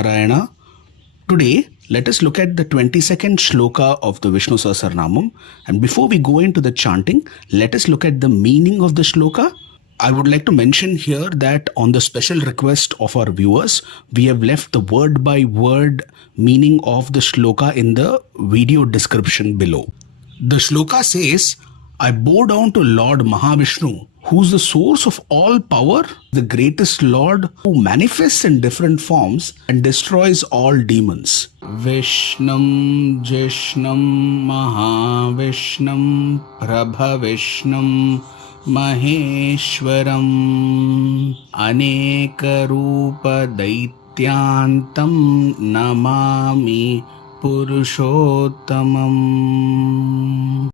Narayana. Today, let us look at the 22nd shloka of the Vishnu Sahasranamam. And before we go into the chanting, let us look at the meaning of the shloka. I would like to mention here that on the special request of our viewers, we have left the word by word meaning of the shloka in the video description below. The shloka says, I bow down to Lord Mahavishnu, who's the source of all power, the greatest Lord who manifests in different forms and destroys all demons. Vishnam Jishnam Mahavishnam Prabhavishnam Maheshwaram Anekarupa Daityantam Namami Purushottamam.